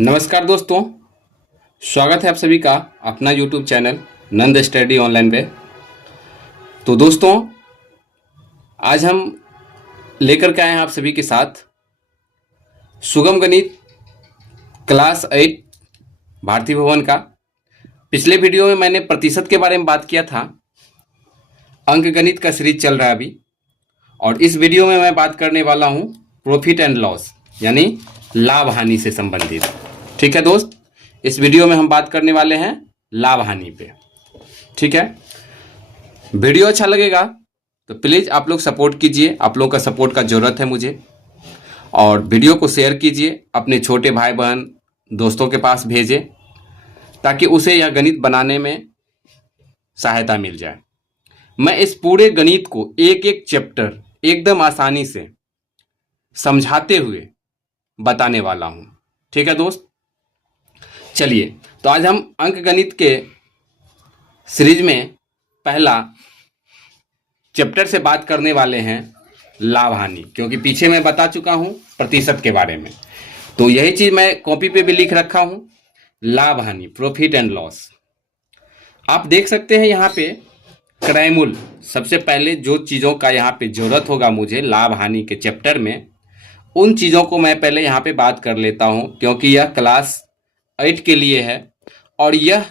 नमस्कार दोस्तों, स्वागत है आप सभी का अपना YouTube चैनल नंद स्टडी ऑनलाइन पे। तो दोस्तों, आज हम लेकर के आए हैं आप सभी के साथ सुगम गणित क्लास 8 भारती भवन का। पिछले वीडियो में मैंने प्रतिशत के बारे में बात किया था। अंक गणित का सीरीज चल रहा है अभी, और इस वीडियो में मैं बात करने वाला हूँ प्रॉफिट एंड लॉस यानी लाभ हानि से संबंधित। ठीक है दोस्त, इस वीडियो में हम बात करने वाले हैं लाभ हानि पे। ठीक है, वीडियो अच्छा लगेगा तो प्लीज़ आप लोग सपोर्ट कीजिए। आप लोगों का सपोर्ट का ज़रूरत है मुझे, और वीडियो को शेयर कीजिए, अपने छोटे भाई बहन दोस्तों के पास भेजें ताकि उसे यह गणित बनाने में सहायता मिल जाए। मैं इस पूरे गणित को एक एक चैप्टर एकदम आसानी से समझाते हुए बताने वाला हूँ। ठीक है दोस्त, चलिए तो आज हम अंक गणित के सीरीज में पहला चैप्टर से बात करने वाले हैं लाभ हानि, क्योंकि पीछे मैं बता चुका हूं प्रतिशत के बारे में। तो यही चीज मैं कॉपी पे भी लिख रखा हूं, लाभ हानि, प्रॉफिट एंड लॉस। आप देख सकते हैं यहाँ पे क्रय मूल्य। सबसे पहले जो चीज़ों का यहाँ पे जरूरत होगा मुझे लाभ हानि के चैप्टर में, उन चीज़ों को मैं पहले यहाँ पे बात कर लेता हूँ, क्योंकि यह क्लास 8 के लिए है और यह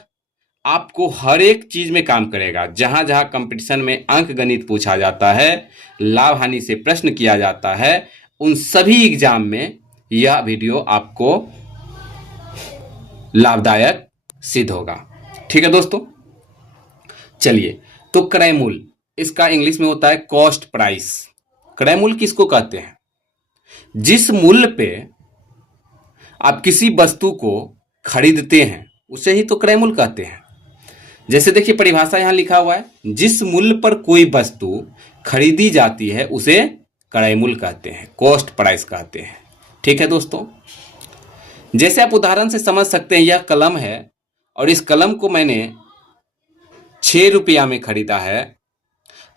आपको हर एक चीज में काम करेगा। जहां जहां कंपटीशन में अंक गणित पूछा जाता है, लाभ हानि से प्रश्न किया जाता है, उन सभी एग्जाम में यह वीडियो आपको लाभदायक सिद्ध होगा। ठीक है दोस्तों, चलिए तो क्रय मूल्य, इसका इंग्लिश में होता है कॉस्ट प्राइस। क्रय मूल्य किसको कहते हैं? जिस मूल्य पे आप किसी वस्तु को खरीदते हैं उसे ही तो क्रय मूल्य कहते हैं। जैसे देखिए परिभाषा यहां लिखा हुआ है, जिस मूल्य पर कोई वस्तु खरीदी जाती है उसे क्रय मूल्य कहते हैं, कॉस्ट प्राइस कहते हैं। ठीक है दोस्तों, जैसे आप उदाहरण से समझ सकते हैं, यह कलम है और इस कलम को मैंने 6 रुपया में खरीदा है,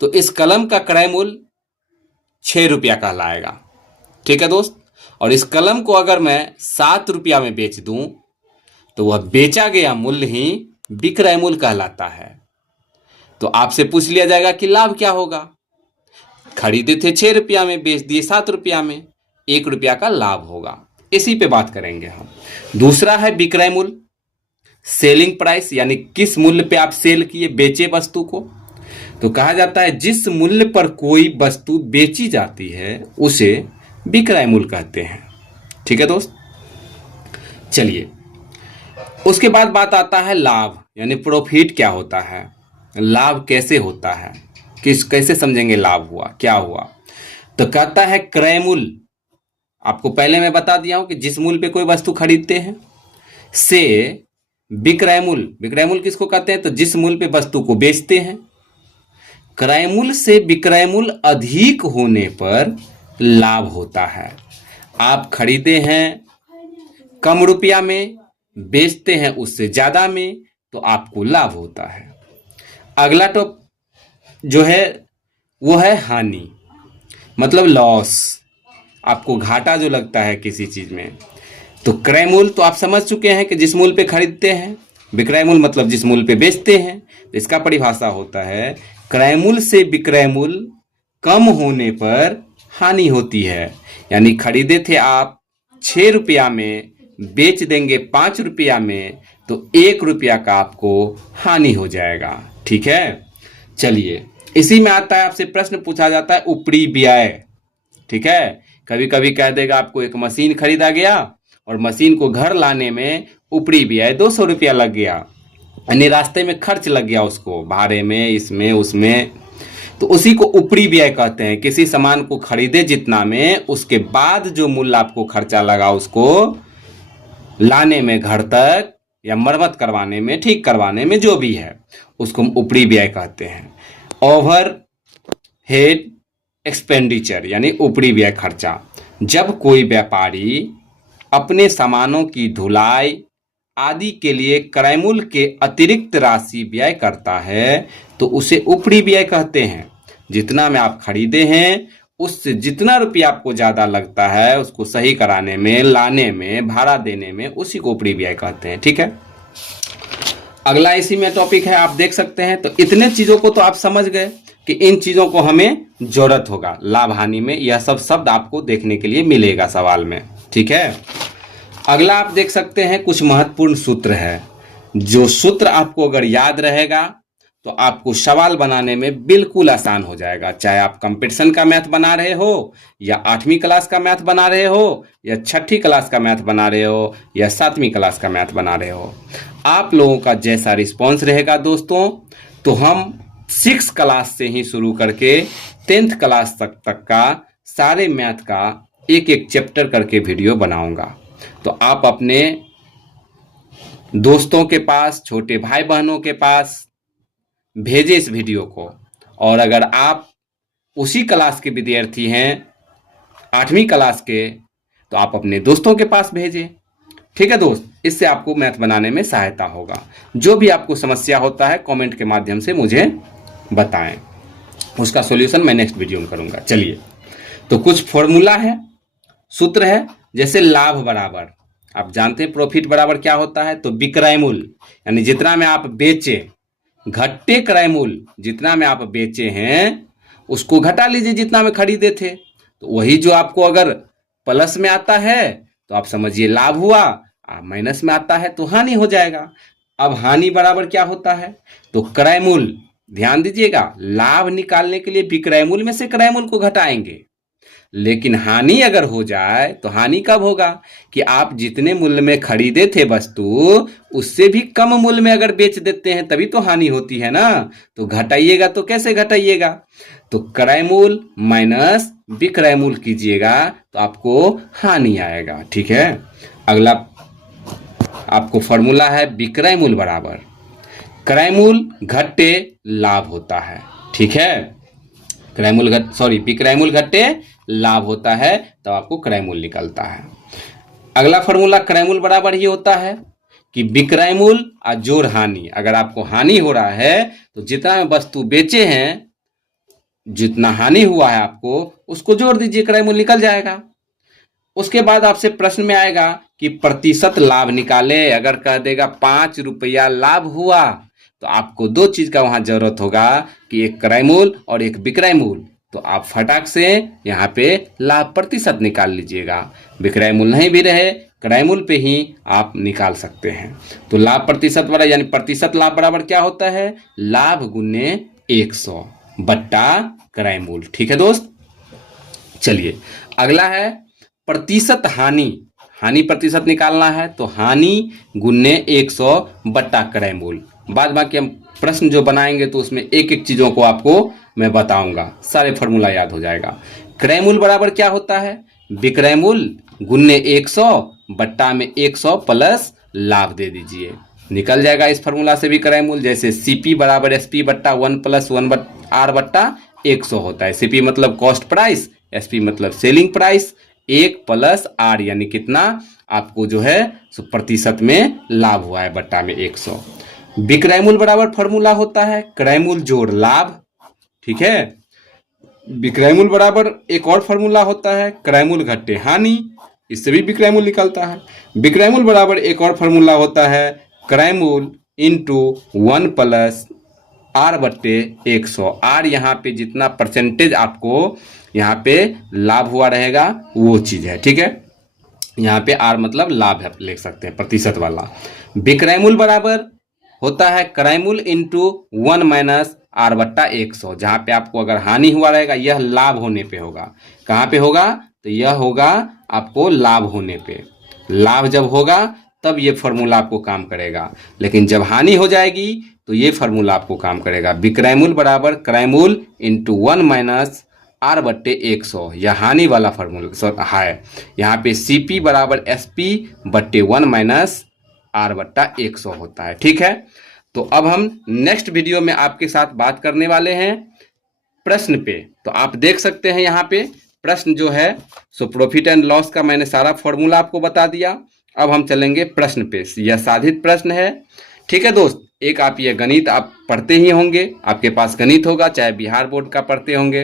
तो इस कलम का क्रय मूल्य 6 रुपया कहलाएगा। ठीक है दोस्त, और इस कलम को अगर मैं 7 रुपया में बेच दूं तो वह बेचा गया मूल्य ही विक्रय मूल्य कहलाता है। तो आपसे पूछ लिया जाएगा कि लाभ क्या होगा? खरीदे थे 6 रुपया में, बेच दिए 7 रुपया में, 1 रुपया का लाभ होगा। इसी पे बात करेंगे हम। दूसरा है विक्रय मूल्य, सेलिंग प्राइस, यानी किस मूल्य पे आप सेल किए, बेचे वस्तु को। तो कहा जाता है जिस मूल्य पर कोई वस्तु बेची जाती है उसे विक्रय मूल्य कहते हैं। ठीक है दोस्त, चलिए उसके बाद बात आता है लाभ, यानी प्रॉफिट क्या होता है, लाभ कैसे होता है, कैसे समझेंगे लाभ हुआ क्या हुआ। तो कहता है क्रय मूल्य, आपको पहले मैं बता दिया हूं कि जिस मूल्य पे कोई वस्तु खरीदते हैं, से विक्रय मूल्य। विक्रय मूल्य किसको कहते हैं? तो जिस मूल्य पे वस्तु को बेचते हैं। क्रय मूल्य से विक्रय मूल्य अधिक होने पर लाभ होता है। आप खरीदे हैं कम रुपया में, बेचते हैं उससे ज्यादा में, तो आपको लाभ होता है। अगला टॉप जो है वो है हानि, मतलब लॉस। आपको घाटा जो लगता है किसी चीज में। तो क्रय मूल्य तो आप समझ चुके हैं कि जिस मूल्य पे खरीदते हैं, विक्रय मूल्य मतलब जिस मूल्य पे बेचते हैं। तो इसका परिभाषा होता है क्रय मूल्य से विक्रय मूल्य कम होने पर हानि होती है। यानी खरीदे थे आप 6 रुपया में, बेच देंगे 5 रुपया में, तो 1 रुपया का आपको हानि हो जाएगा। ठीक है, चलिए इसी में आता है, आपसे प्रश्न पूछा जाता है ऊपरी व्यय। ठीक है, कभी कभी कह देगा आपको एक मशीन खरीदा गया और मशीन को घर लाने में ऊपरी व्यय 200 रुपया लग गया, यानी रास्ते में खर्च लग गया उसको, भाड़े में, इसमें उसमें। तो उसी को ऊपरी व्यय कहते हैं। किसी सामान को खरीदे जितना में, उसके बाद जो मूल्य आपको खर्चा लगा उसको लाने में घर तक, या मरम्मत करवाने में, ठीक करवाने में, जो भी है, उसको हम ऊपरी व्यय कहते हैं। ओवर हेड एक्सपेंडिचर यानी ऊपरी व्यय खर्चा। जब कोई व्यापारी अपने सामानों की धुलाई आदि के लिए क्रय मूल्य के अतिरिक्त राशि व्यय करता है तो उसे ऊपरी व्यय कहते हैं। जितना में आप खरीदे हैं उससे जितना रुपया आपको ज्यादा लगता है उसको सही कराने में, लाने में, भाड़ा देने में, उसी को ऊपरी व्यय कहते हैं। ठीक है, अगला इसी में टॉपिक है, आप देख सकते हैं। तो इतने चीजों को तो आप समझ गए कि इन चीजों को हमें जरूरत होगा लाभ हानि में। यह सब शब्द आपको देखने के लिए मिलेगा सवाल में। ठीक है, अगला आप देख सकते हैं कुछ महत्वपूर्ण सूत्र है। जो सूत्र आपको अगर याद रहेगा तो आपको सवाल बनाने में बिल्कुल आसान हो जाएगा। चाहे आप कंपटीशन का मैथ बना रहे हो, या 8वीं क्लास का मैथ बना रहे हो, या 6ठी क्लास का मैथ बना रहे हो, या 7वीं क्लास का मैथ बना रहे हो। आप लोगों का जैसा रिस्पॉन्स रहेगा दोस्तों, तो हम 6 क्लास से ही शुरू करके 10th क्लास तक का सारे मैथ का एक एक चैप्टर करके वीडियो बनाऊंगा। तो आप अपने दोस्तों के पास, छोटे भाई बहनों के पास भेजें इस वीडियो को। और अगर आप उसी क्लास के विद्यार्थी हैं, 8वीं क्लास के, तो आप अपने दोस्तों के पास भेजें। ठीक है दोस्त, इससे आपको मैथ बनाने में सहायता होगा। जो भी आपको समस्या होता है कमेंट के माध्यम से मुझे बताएं, उसका सॉल्यूशन मैं नेक्स्ट वीडियो में करूंगा। चलिए, तो कुछ फॉर्मूला है, सूत्र है, जैसे लाभ बराबर, आप जानते हैं प्रॉफिट बराबर क्या होता है, तो विक्रय मूल्य, यानी जितना में आप बेचे, घट्टे क्रय मूल्य, जितना में आप बेचे हैं उसको घटा लीजिए जितना में खरीदे थे। तो वही जो आपको अगर प्लस में आता है तो आप समझिए लाभ हुआ, माइनस में आता है तो हानि हो जाएगा। अब हानि बराबर क्या होता है, तो क्रय मूल्य, ध्यान दीजिएगा, लाभ निकालने के लिए विक्रय मूल्य में से क्रय मूल्य को घटाएंगे। लेकिन हानि अगर हो जाए तो हानि कब होगा, कि आप जितने मूल्य में खरीदे थे वस्तु उससे भी कम मूल्य में अगर बेच देते हैं तभी तो हानि होती है ना। तो घटाइएगा, तो कैसे घटाइएगा, तो क्रय मूल्य माइनस विक्रय मूल्य कीजिएगा तो आपको हानि आएगा। ठीक है, अगला आपको फॉर्मूला है विक्रय मूल्य बराबर क्रय मूल्य घट्टे लाभ होता है। ठीक है, विक्रय मूल्य घट्टे लाभ होता है, तो आपको क्रय मूल्य निकलता है। अगला फॉर्मूला क्रय मूल्य बराबर ही होता है कि विक्रय मूल्य और जोड़ हानि। अगर आपको हानि हो रहा है तो जितना वस्तु बेचे हैं, जितना हानि हुआ है आपको उसको जोड़ दीजिए, क्रय मूल्य निकल जाएगा। उसके बाद आपसे प्रश्न में आएगा कि प्रतिशत लाभ निकाले। अगर कह देगा 5 रुपया लाभ हुआ तो आपको 2 चीज का वहां जरूरत होगा, कि एक क्रय मूल्य और एक विक्रय मूल्य। तो आप फटाक से यहाँ पे लाभ प्रतिशत निकाल लीजिएगा। विक्रय मूल्य नहीं भी रहे, क्रय मूल्य पे ही आप निकाल सकते हैं। तो लाभ प्रतिशत बराबर, यानी प्रतिशत लाभ बराबर क्या होता है, लाभ गुने 100 बट्टा क्रय मूल्य। ठीक है दोस्त, चलिए अगला है प्रतिशत हानि। हानि प्रतिशत निकालना है, तो हानि गुने 100 बट्टा क्रय मूल्य। बाद बाकी हम प्रश्न जो बनाएंगे तो उसमें एक एक चीजों को आपको मैं बताऊंगा, सारे फॉर्मूला याद हो जाएगा। क्रय मूल्य बराबर क्या होता है, विक्रय मूल्य गुने 100 बट्टा में 100 प्लस लाभ दे दीजिए, निकल जाएगा इस फॉर्मूला से भी क्रय मूल्य। जैसे सीपी बराबर एसपी बट्टा 1 प्लस 1 आर बट्टा 100 होता है। सीपी मतलब कॉस्ट प्राइस, एसपी मतलब सेलिंग प्राइस, 1 प्लस आर यानी कितना आपको जो है प्रतिशत में लाभ हुआ है बट्टा में 100। विक्रय मूल्य बराबर फॉर्मूला होता है क्रय मूल्य जोड़ लाभ। ठीक है, विक्रय मूल्य बराबर एक और फॉर्मूला होता है क्रय मूल्य घट्टे हानि, इससे भी विक्रय मूल्य निकलता है। विक्रय मूल्य बराबर एक और फॉर्मूला होता है क्रय मूल्य इंटू 1 प्लस आर बट्टे 100। आर यहाँ पे जितना परसेंटेज आपको यहाँ पे लाभ हुआ रहेगा वो चीज है। ठीक है, यहाँ पे आर मतलब लाभ है, लिख सकते हैं प्रतिशत वाला। विक्रय मूल्य बराबर होता है क्रय मूल्य इंटू 1 माइनस आर बट्टा 100। जहाँ पे आपको अगर हानि हुआ रहेगा यह लाभ होने पे होगा। कहाँ पे होगा, तो यह होगा आपको लाभ होने पे। लाभ जब होगा तब ये फॉर्मूला आपको काम करेगा, लेकिन जब हानि हो जाएगी तो ये फॉर्मूला आपको काम करेगा। विक्रय मूल्य बराबर क्रय मूल्य इंटू 1 माइनस आर बट्टे 100, यह हानि वाला फॉर्मूला है। यहाँ पे सीपी बराबर एसपी बट्टे 1 माइनस आर बट्टा 100 होता है। ठीक है, तो अब हम नेक्स्ट वीडियो में आपके साथ बात करने वाले हैं प्रश्न पे। तो आप देख सकते हैं यहाँ पे प्रश्न जो है सो प्रॉफिट एंड लॉस का मैंने सारा फॉर्मूला आपको बता दिया। अब हम चलेंगे प्रश्न पे। यह साधित प्रश्न है। ठीक है दोस्त, एक आप ये गणित आप पढ़ते ही होंगे, आपके पास गणित होगा, चाहे बिहार बोर्ड का पढ़ते होंगे,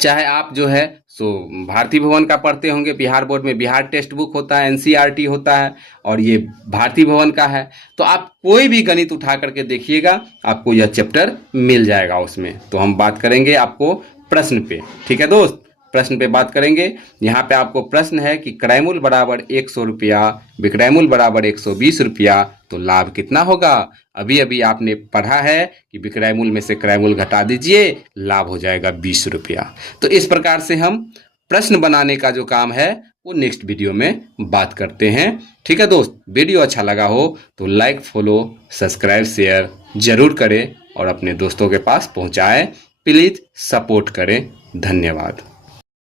चाहे आप जो है सो भारतीय भवन का पढ़ते होंगे, बिहार बोर्ड में बिहार टेक्स्ट बुक होता है, एनसीईआरटी होता है, और ये भारतीय भवन का है, तो आप कोई भी गणित उठा करके देखिएगा, आपको यह चैप्टर मिल जाएगा उसमें। तो हम बात करेंगे आपको प्रश्न पे, ठीक है दोस्त, प्रश्न पे बात करेंगे। यहाँ पे आपको प्रश्न है कि क्रयमूल्य बराबर 100 रुपया, विक्रयमूल्य बराबर 120 रुपया, तो लाभ कितना होगा। अभी अभी आपने पढ़ा है कि विक्रयमूल्य में से क्रयमूल्य घटा दीजिए, लाभ हो जाएगा 20 रुपया। तो इस प्रकार से हम प्रश्न बनाने का जो काम है वो नेक्स्ट वीडियो में बात करते हैं, ठीक है दोस्त। वीडियो अच्छा लगा हो तो लाइक, फॉलो, सब्सक्राइब, शेयर जरूर करें और अपने दोस्तों के पास पहुंचाएं। प्लीज सपोर्ट करें। धन्यवाद।